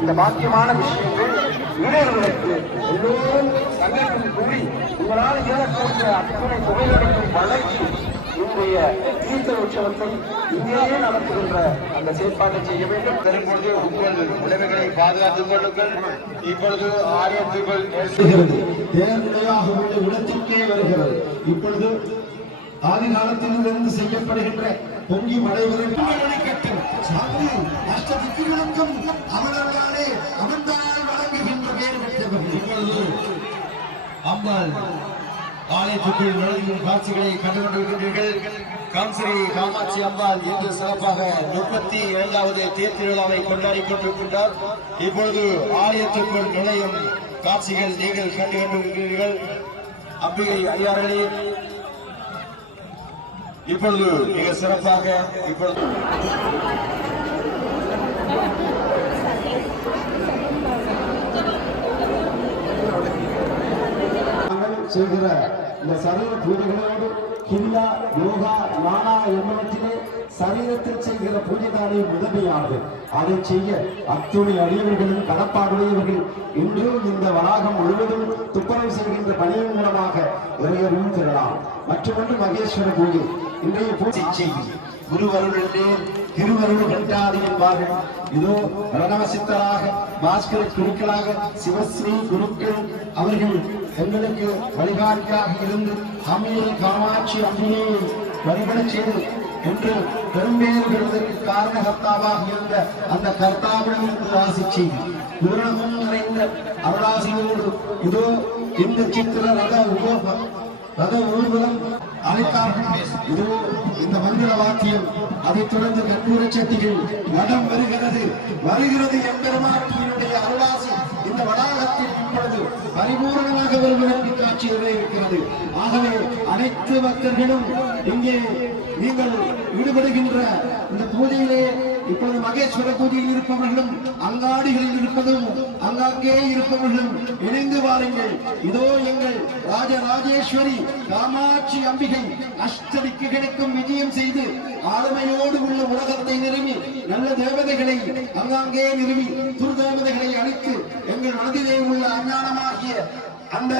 இந்த பாக்கியமான விஷயங்கள் வீரர்களுக்கு எல்லோரும் சங்கத்தில் கூறி உங்களால் ஏறக்கூடிய அத்தனை தொகைகளுக்கும் வழங்கி இன்றைய ஈஸ்டர் உற்சவத்தை இங்கேயே நடத்துகின்ற அந்த செயற்பாட்டை செய்ய வேண்டும். தரும்பொழுது உங்கள் உடைமைகளை பாதுகாத்துக் கொள்ளுங்கள். இப்பொழுது ஆரியத்துக்குள் தேர்தலையாக உள்ள இடத்திற்கே வருகிறது. இப்பொழுது ஆதி காலத்திலிருந்து செய்யப்படுகின்ற பொங்கி மடைவதற்கும் அஷ்டதிக்கும் அவர்களாலே அமர்ந்தால் வழங்குகின்ற பேர் பெற்றவர். இப்பொழுது அம்பாள் ஆலயத்துக்குள் நுழையும் காட்சிகளை கண்டுகொண்டிருக்கின்றீர்கள். காம்சரி காமாட்சி அம்பாள் என்று சிறப்பாக 37வது தேர்திருவிழாவை கொண்டாடி கொண்டிருக்கின்றார். இப்பொழுது ஆலயத்துக்குள் நுழையும் காட்சிகள் நீங்கள் கண்டுகொண்டிருக்கிறீர்கள். அம்பிகை ஐயார்களே, இப்பொழுது மிக சிறப்பாக இப்பொழுது செய்கிற இந்த சரீர பூஜைகளோடு கிரியா யோகா ஞானா என்பவற்றிலே சரீரத்தில் செய்கிற பூஜைதானே முதன்மையானது. அதை செய்ய அத்துணை அடியவர்களும் கடப்பாடுடையவர்கள் இன்றும் இந்த வளாகம் முழுவதும் துப்புரவு செய்கின்ற பணியின் மூலமாக இறையரும் திரளாம். மற்றொன்று மகேஸ்வர பூஜை. இன்றைய பூஜை செய்தி குருவருடனே திருவருள் கண்டாதி என்பார்கள். இதோ ரணவ சித்தராக பாஸ்கர குருக்களாக சிவஸ்ரீ குருக்கள் அவர்கள் எங்களுக்கு வழிகாட்டியாக இருந்து அம்மையை காமாட்சி அம்மையை வழிபட செய்து என்று பெரும்பேறுகளுக்கு காரணகர்த்தாவாக இருந்த அந்த கர்த்தாவிடம் இருந்து ஆசி செய்து பூரணமும் நிறைந்த அருளாசியோடு இதோ இந்த சித்திர ரத ஊர்வலம் அழைத்தார்கள். இதோ இந்த மந்திர வாக்கியம், அதைத் தொடர்ந்து கற்பூர சட்டிகள் மடம் வருகிறது எம்பெருமாட்டியினுடைய அருளாசி இந்த வளாகத்தில் இப்பொழுது பரிபூர்ணமாக வருவதற்கு காட்சியாக இருக்கிறது. ஆகவே அனைத்து பக்தர்களும் இங்கே நீங்கள் ஈடுபடுகின்ற இந்த பூஜையிலே இப்பொழுது மகேஸ்வர பூஜையில் இருப்பவர்களும் அங்காடிகளில் இருப்பதும் அங்காங்கே இருப்பவர்களும் இணைந்து வாருங்கள். இதோ எங்கள் ராஜராஜேஸ்வரி காமாட்சி அம்பிகை அஷ்டதிக்குகளுக்கும் விஜயம் செய்து ஆளுமையோடு உள்ள உலகத்தை நிறுவி நல்ல தேவதைகளை அங்காங்கே நிறுவி துர்தேவதைகளை அழித்து எங்கள் மனதிலே உள்ள அஞ்ஞானமாகிய அந்த